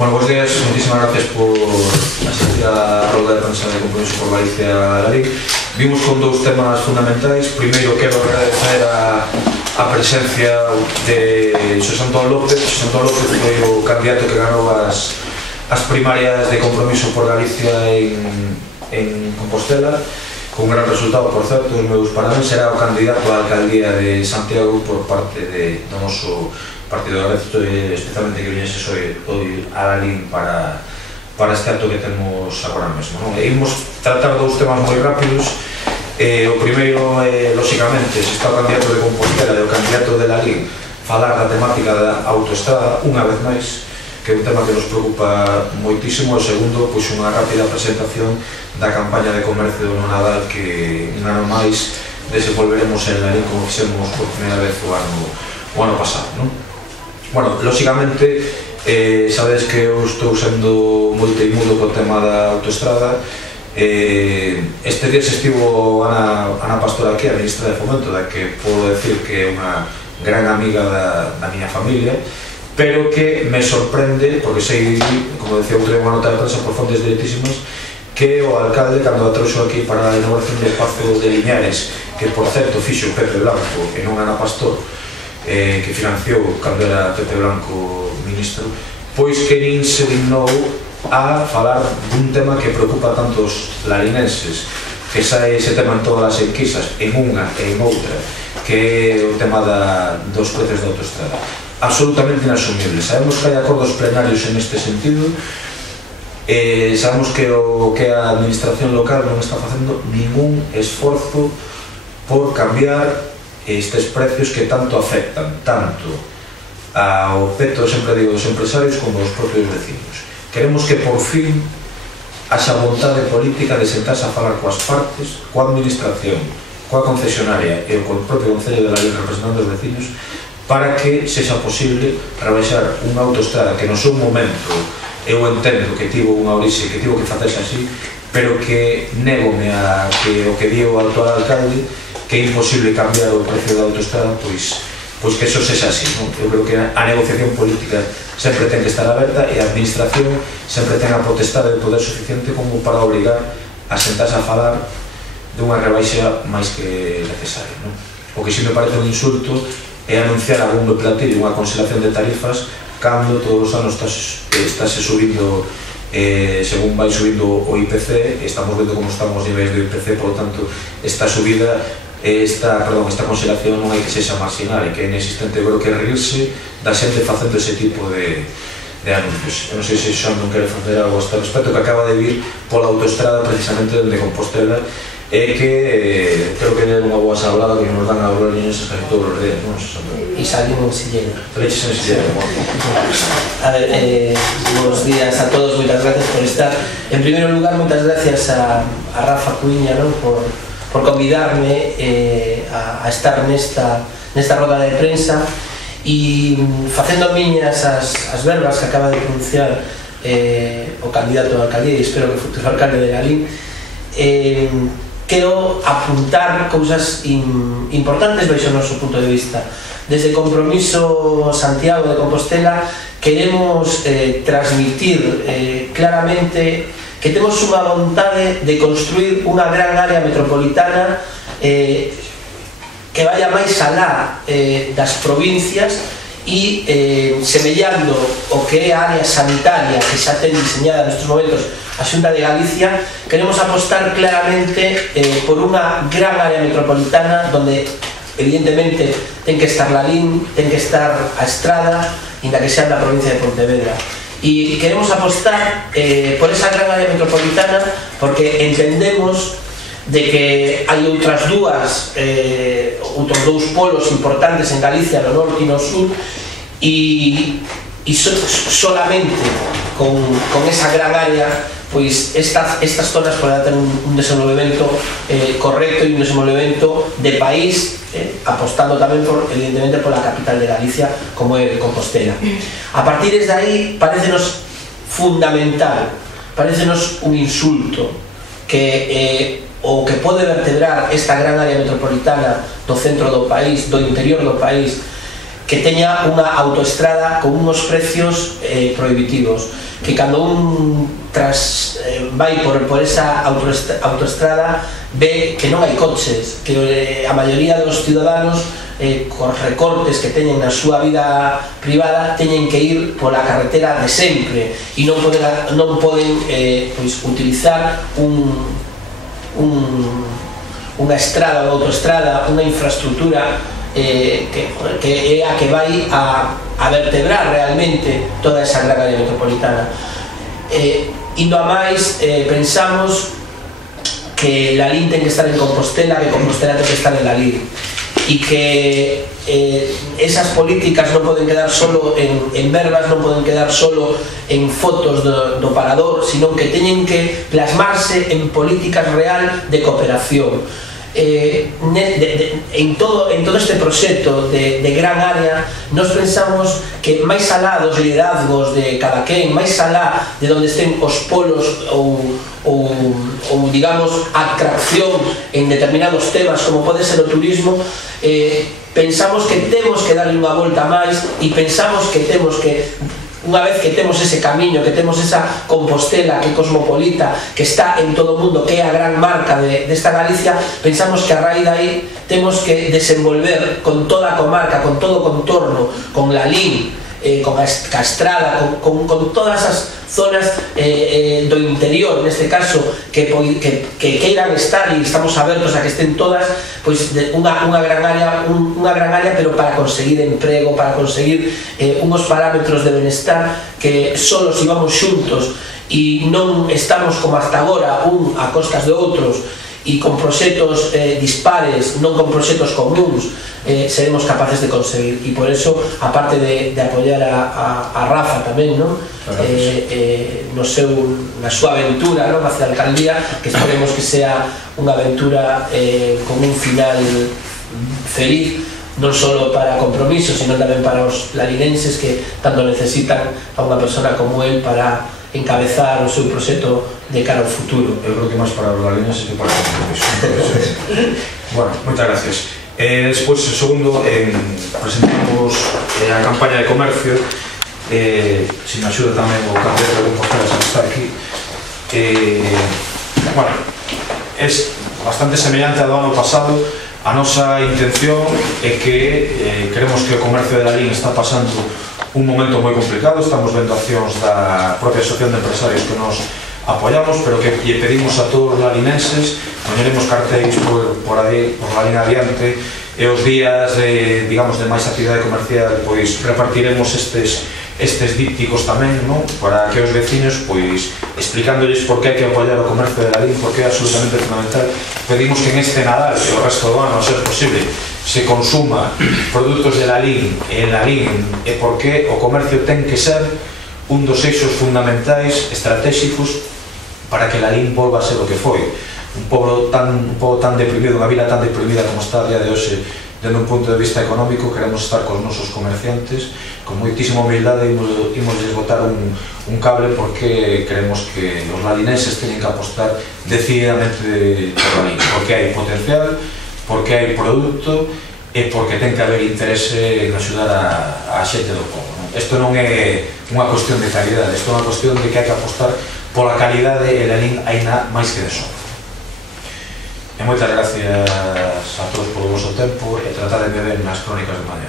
Bueno, buenos días, muchísimas gracias por asistir a roda de prensa de Compromiso por Galicia da LIC. Vimos con dous temas fundamentais. Primeiro, quero agradecer a presencia de Xosé Antón López. Xosé Antón López foi o candidato que ganou as primarias de Compromiso por Galicia en Compostela, con un gran resultado, por certo, os meus parabéns. Será o candidato á alcaldía de Santiago por parte do noso partido. Agradezo especialmente que viñese hoy a la LIN para este acto que temos agora mesmo. Imos tratar dous temas moi rápidos. O primeiro, lóxicamente, se está o candidato de Compostela e o candidato de la LIN, falar da temática da autoestrada, unha vez máis, que é un tema que nos preocupa moitísimo. O segundo, pois unha rápida presentación da campaña de comercio no Nadal, que un ano máis desenvolveremos en la LIN como fixemos por primeira vez o ano pasado, non? Bueno, lóxicamente, sabedes que eu estou sendo moi teimudo co tema da autoestrada. Este día se estivo Ana Pastor aquí, a ministra de Fomento, da que podo decir que é unha gran amiga da miña familia, pero que me sorprende, porque sei, como decía outra unha nota de prensa por fontes directísimas, que o alcalde, cando a trouxo aquí para a inauguración do espazo de Liñares, que por certo fixo Pepe Blanco e non Ana Pastor, que financiou cando era Pepe Blanco ministro, pois que nin se dignou a falar dun tema que preocupa tanto os larinenses, que sae ese tema en todas as enquisas, en unha e en outra, que é o tema dos precios da autoestrada. Absolutamente inasumible. Sabemos que hai acordos plenarios en este sentido, sabemos que a administración local non está facendo ningún esforzo por cambiar estes precios que tanto afectan tanto ao peto, sempre digo, dos empresarios como aos propios vecinos. Queremos que por fin haxa vontade política de sentarse a falar coas partes, coa administración, coa concesionaria e co propio Concello de la LIN representando os vecinos, para que sexa posible rebaixar unha autoestrada que no seu momento eu entendo que tivo unha orixe, que tivo que facerse así, pero que negome a que o que dio o actual alcalde, que é imposible cambiar o precio da autoestrada, pois que eso sexa así, non? Eu creo que a negociación política sempre ten que estar aberta e a administración sempre ten a potestade de poder suficiente como para obligar a sentarse a falar dunha rebaixa máis que necesaria, non? O que si me parece un insulto é anunciar a bombo e platillo unha conselación de tarifas cando todos os anos estáse subindo, según vai subindo o IPC, estamos vendo como están os niveis do IPC, por lo tanto, esta subida, esta conselación non hai que sexa marginal e que é inexistente. Eu creo que rirse da xente facendo ese tipo de anuncios. Eu non sei se Xan non quere facer algo a este respecto, que acaba de vir pola autoestrada precisamente dende Compostela, e que creo que é unha boa sablada que nos dan a hablar en esos casi todos os días, non? E salimos en Sillera. Leches en Sillera. A ver, buenos días a todos, moitas gracias por estar. En primeiro lugar, moitas gracias a Rafa Cuiña, non, por convidarme a estar nesta roda de prensa e facendo miñas as verbas que acaba de pronunciar o candidato a alcaldía e espero que futuro alcalde de Galín. Quero apuntar cousas importantes baixo o noso punto de vista. Desde Compromiso Santiago de Compostela queremos transmitir claramente que temos unha vontade de construir unha gran área metropolitana que vaya máis alá das provincias e semellando o que é a área sanitaria que xa ten diseñada nestes momentos a Xunta de Galicia. Queremos apostar claramente por unha gran área metropolitana donde evidentemente ten que estar la LIN, ten que estar a Estrada, inda que sea da provincia de Pontevedra. E queremos apostar por esa gran área metropolitana porque entendemos de que hai outros dous polos importantes en Galicia, no norte e no sur, e solamente con esa gran área, pois estas zonas poderán ter un desenvolvemento correcto e un desenvolvemento de país, apostando tamén evidentemente pola capital de Galicia como é Compostela. A partir desde aí parecenos fundamental, parecenos un insulto que o que pode vertebrar esta gran área metropolitana do centro do país, do interior do país, que teña unha autoestrada con unos precios prohibitivos, que cando un vai por esa autoestrada ve que non hai coches, que a maioría dos ciudadanos cos recortes que teñen na súa vida privada teñen que ir pola carretera de sempre e non poden utilizar unha estrada ou autoestrada, unha infraestructura que é a que vai a vertebrar realmente toda esa gran área metropolitana. Indo a máis, pensamos que Lalín ten que estar en Compostela, que Compostela ten que estar en Lalín, e que esas políticas non poden quedar solo en verbas, non poden quedar solo en fotos do parador, sino que teñen que plasmarse en políticas real de cooperación. En todo este proxecto de gran área nos pensamos que máis alá dos liderazgos de cada quen, máis alá de onde estén os polos ou digamos atracción en determinados temas como pode ser o turismo, pensamos que temos que darle unha volta máis e pensamos que temos que, unha vez que temos ese camiño, que temos esa Compostela que é cosmopolita, que está en todo o mundo, que é a gran marca desta Galicia, pensamos que a raíz de aí temos que desenvolver con toda a comarca, con todo o contorno, con Lalín, con a estrada, con todas as zonas do interior, neste caso, que queiran estar, e estamos abertos a que estén todas, pois unha gran área, pero para conseguir emprego, para conseguir unos parámetros de benestar que solo si vamos xuntos e non estamos como hasta agora un a costas de outros e con proxectos dispares, non con proxectos comuns, seremos capaces de conseguir. E por eso, aparte de apoiar a Rafa tamén, na súa aventura hacia a alcaldía, que esperemos que sea unha aventura con un final feliz, non só para Compromiso, sino tamén para os lalinenses que tanto necesitan a unha persona como él para encabezar o seu proxecto de cara ao futuro. Eu creo que máis para os lalinenses que para os Compromiso. Bueno, moitas gracias. Despois, segundo, presentamos a campaña de comercio, se me axuda tamén o candidato de Compostela que está aquí. Bueno, é bastante semellante ao do ano pasado. A nosa intención é que queremos que o comercio de Lalín está pasando un momento moi complicado. Estamos vendo accións da propia Asociación de Empresarios que nos apoiamos, pero que lle pedimos a todos os lalinenses, poñeremos cartéis por aí, por Lalín adiante, e os días de máis actividade comercial, pois repartiremos estes dípticos tamén, para que os vecinos, pois, explicándoles por que hai que apoiar o comercio de Lalín, por que é absolutamente fundamental. Pedimos que en este Nadal e o resto do ano, a ser posible, se consuma produtos de Lalín en Lalín, e por que o comercio ten que ser un dos eixos fundamentais estratégicos para que Lalín volva a ser o que foi. Un pobo tan deprimido, unha vila tan deprimida como está a día de hoxe, desde un punto de vista económico. Queremos estar cos nosos comerciantes con moitísima humildade, imosles botar un cable, porque creemos que os lalinenses teñen que apostar decididamente por Lalín, porque hai potencial, porque hai produto e porque ten que haber interese en axudar a xente do pobo. Isto non é unha cuestión de calidade, isto é unha cuestión de que hai que apostar pola calidade, e Lalín hai máis que de sobra. E moitas gracias a todos polo vosso tempo, e tratar de me ver nas crónicas de mañá.